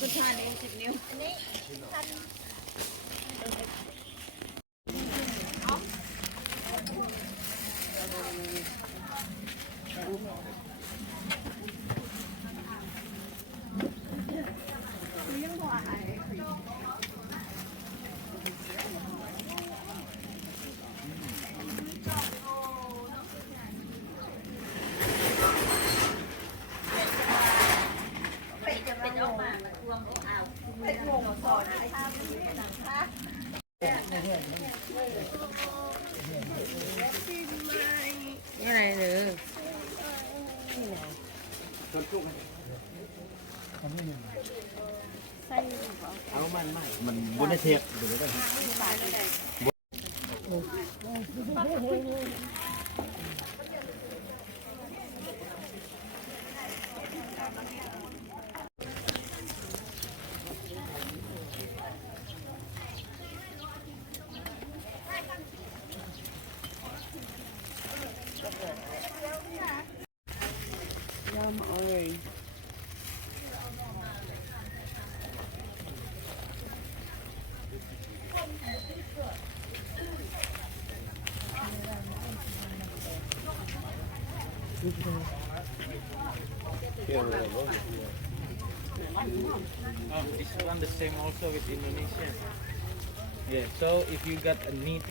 ขึ้น5 นิ้ว10 นิ้วเป็นออกมาทวงเอาเป็นวงสอนข้ามหนังค่ะอะไรหรือเอามันบนเทียบหรืออะไรยำเอาเลยOh, this one the same also with Indonesian. Yeah, so if you got a meat